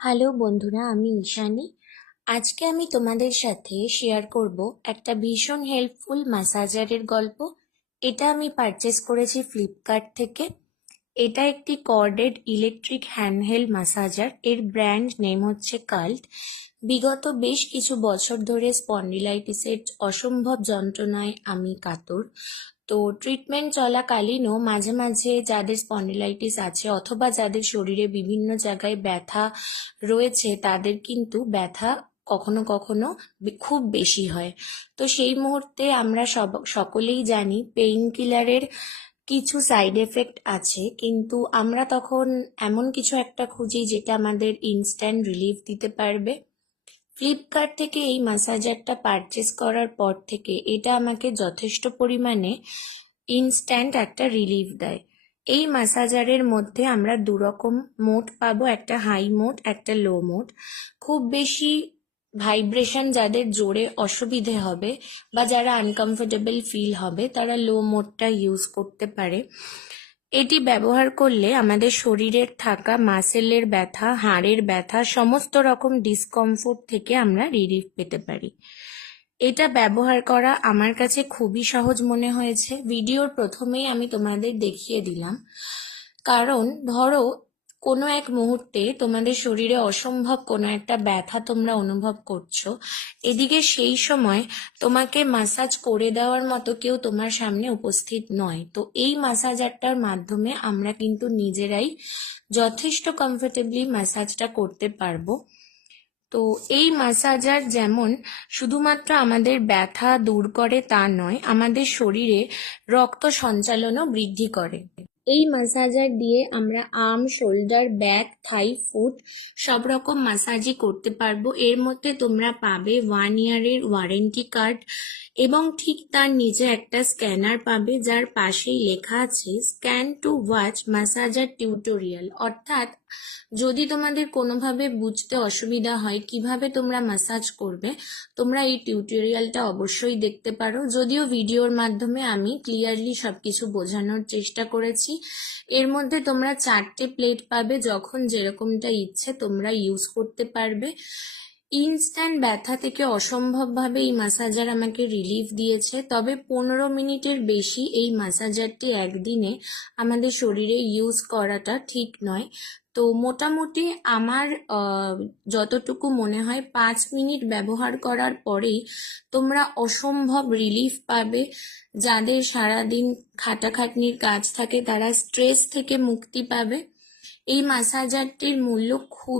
Hello বন্ধুরা, আমি ঈশানী। আজকে আমি তোমাদের সাথে শেয়ার করব একটা ভীষণ হেল্পফুল ম্যাসাজারের গল্প। এটা আমি পারচেস করেছি ফ্লিপকার্ট থেকে। এটা একটি কর্ডেড ইলেকট্রিক হ্যান্ডহেল্ড ম্যাসাজার এর ব্র্যান্ড নেম হচ্ছে কাল্ট বিগত বেশ কিছু বছর ধরে স্পন্ডিলাইটিসের অসম্ভব যন্ত্রণায় আমি কাতর। তো ট্রিটমেন্ট চলাকালীনও মাঝে মাঝে যাদের স্পন্ডিলাইটিস আছে অথবা যাদের শরীরে বিভিন্ন জায়গায় ব্যথা রয়েছে, তাদের কিন্তু ব্যথা কখনো কখনো খুব বেশি হয়। তো সেই মুহূর্তে আমরা সব, সকলেই জানি পেইন কিলারের কিছু সাইড এফেক্ট আছে, কিন্তু আমরা তখন এমন কিছু একটা খুঁজি যেটা আমাদের ইনস্ট্যান্ট রিলিফ দিতে পারবে। ফ্লিপকার্ট থেকে এই ম্যাসাজারটা পারচেস করার পর থেকে এটা আমাকে যথেষ্ট পরিমাণে ইনস্ট্যান্ট একটা রিলিফ দেয়। এই ম্যাসাজারের মধ্যে আমরা দুরকম মোড পাবো, একটা হাই মোড একটা লো মোড খুব বেশি ভাইব্রেশন যাদের জোরে অসুবিধে হবে বা যারা আনকমফোর্টেবল ফিল হবে, তারা লো মোডটা ইউজ করতে পারে। এটি ব্যবহার করলে আমাদের শরীরের থাকা মাসেলের ব্যথা, হাড়ের ব্যথা, সমস্ত রকম ডিসকমফোর্ট থেকে আমরা রিলিফ পেতে পারি। এটা ব্যবহার করা আমার কাছে খুবই সহজ মনে হয়েছে। ভিডিওর প্রথমেই আমি তোমাদের দেখিয়ে দিলাম। কারণ ধরো কোনো এক মুহূর্তে তোমাদের শরীরে অসম্ভব কোনো একটা ব্যথা তোমরা অনুভব করছ। এদিকে সেই সময় তোমাকে মাসাজ করে দেওয়ার মতো কেউ তোমার সামনে উপস্থিত নয়। তো এই মাসাজারটার মাধ্যমে আমরা কিন্তু নিজেরাই যথেষ্ট কমফোর্টেবলি ম্যাসাজটা করতে পারব। তো এই মাসাজার যেমন শুধুমাত্র আমাদের ব্যথা দূর করে তা নয়, আমাদের শরীরে রক্ত সঞ্চালনও বৃদ্ধি করে। এই মাসাজার দিয়ে আমরা arm, shoulder back thigh, foot সব রকম মাসাজই করতে পারব। এর মধ্যে তোমরা পাবে ওয়ান ইয়ারের ওয়ারেন্টি কার্ড এবং ঠিক তার নিচে একটা স্ক্যানার পাবে, যার পাশেই লেখা আছে scan to watch massager tutorial অর্থাৎ যদি তোমাদের কোনোভাবে বুঝতে অসুবিধা হয় কীভাবে তোমরা ম্যাসাজ করবে, তোমরা এই টিউটোরিয়ালটা অবশ্যই দেখতে পারো। যদিও ভিডিওর মাধ্যমে আমি ক্লিয়ারলি সবকিছু বোঝানোর চেষ্টা করেছি। এর মধ্যে তোমরা চারটে প্লেট পাবে যখন যেরকমটা ইচ্ছে তোমরা ইউজ করতে পারবে। ইনস্ট্যান্ট ব্যথা থেকে অসম্ভবভাবে এই মাসাজার আমাকে রিলিফ দিয়েছে। তবে পনেরো মিনিটের বেশি এই মাসাজারটি একদিনে আমাদের শরীরে ইউজ করাটা ঠিক নয়। তো মোটামুটি আমার যতটুকু মনে হয় পাঁচ মিনিট ব্যবহার করার পরেই তোমরা অসম্ভব রিলিফ পাবে। যাদের সারাদিন খাটাখাটনির কাজ থাকে তারা স্ট্রেস থেকে মুক্তি পাবে। এই মাসাজারটির মূল্য খুব